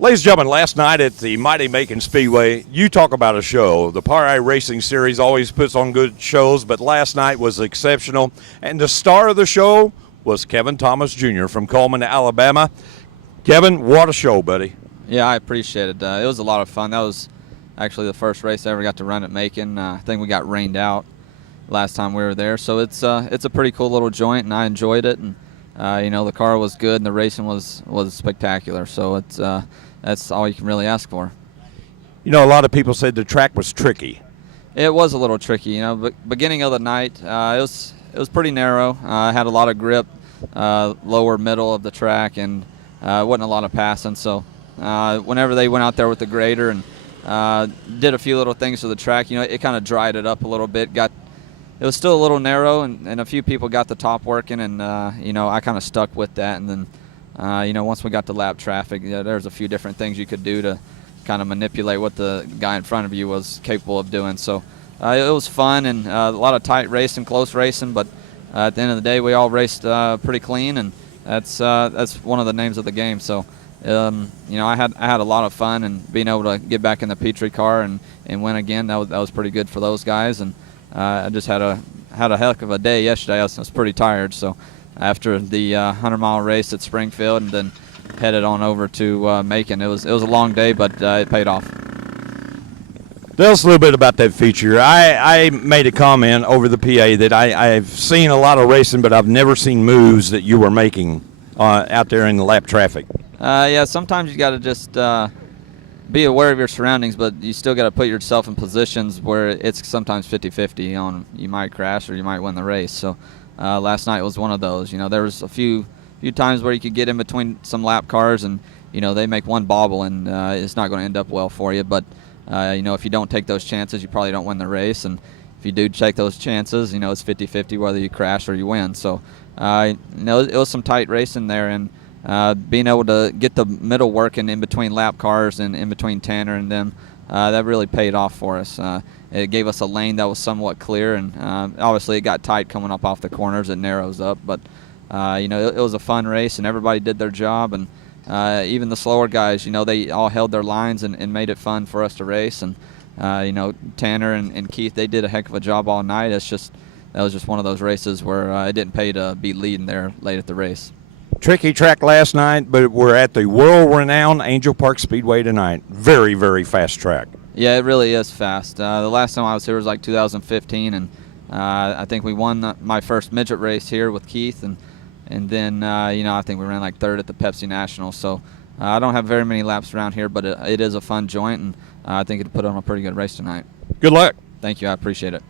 Ladies and gentlemen, last night at the mighty Macon Speedway, you talk about a show. The POWRi Racing Series always puts on good shows, but last night was exceptional. And the star of the show was Kevin Thomas Jr. from Coleman, Alabama. Kevin, what a show, buddy. Yeah, I appreciate it. It was a lot of fun. That was actually the first race I ever got to run at Macon. I think we got rained out last time we were there. So it's a pretty cool little joint, and I enjoyed it. And the car was good, and the racing was spectacular. So that's all you can really ask for. You know, a lot of people said the track was tricky. It was a little tricky. But beginning of the night, it was pretty narrow. I had a lot of grip, lower middle of the track, and wasn't a lot of passing. So whenever they went out there with the grader and did a few little things to the track, it kind of dried it up a little bit. It was still a little narrow, and a few people got the top working, and I kind of stuck with that. And then once we got to lap traffic, there's a few different things you could do to kind of manipulate what the guy in front of you was capable of doing. So it was fun, and a lot of tight racing, close racing, but at the end of the day, we all raced pretty clean, and that's one of the names of the game. So I had a lot of fun, and being able to get back in the POWRi car and win again, that was pretty good for those guys. And I just had a heck of a day yesterday. I was pretty tired, so after the 100-mile race at Springfield and then headed on over to Macon, it was a long day, but it paid off. Tell us a little bit about that feature. I made a comment over the PA that I've seen a lot of racing, but I've never seen moves that you were making out there in the lap traffic. Yeah, sometimes you got to just be aware of your surroundings, but you still got to put yourself in positions where it's sometimes 50-50 on you might crash or you might win the race. So last night was one of those. There was a few times where you could get in between some lap cars, and they make one bobble, and it's not going to end up well for you. But if you don't take those chances, you probably don't win the race. And if you do take those chances, it's 50-50 whether you crash or you win. So it was some tight racing there, and being able to get the middle working in between lap cars and in between Tanner and them, that really paid off for us. It gave us a lane that was somewhat clear, and obviously it got tight coming up off the corners. It narrows up, but it was a fun race, and everybody did their job. And even the slower guys, they all held their lines and made it fun for us to race. And Tanner and Keith, they did a heck of a job all night. That was just one of those races where it didn't pay to be leading there late at the race. Tricky track last night, but we're at the world-renowned Angel Park Speedway tonight. Very, very fast track. Yeah, it really is fast. The last time I was here was like 2015, and I think we won my first midget race here with Keith, and then I think we ran like third at the Pepsi National. So I don't have very many laps around here, but it is a fun joint, and I think it'll put on a pretty good race tonight. Good luck. Thank you. I appreciate it.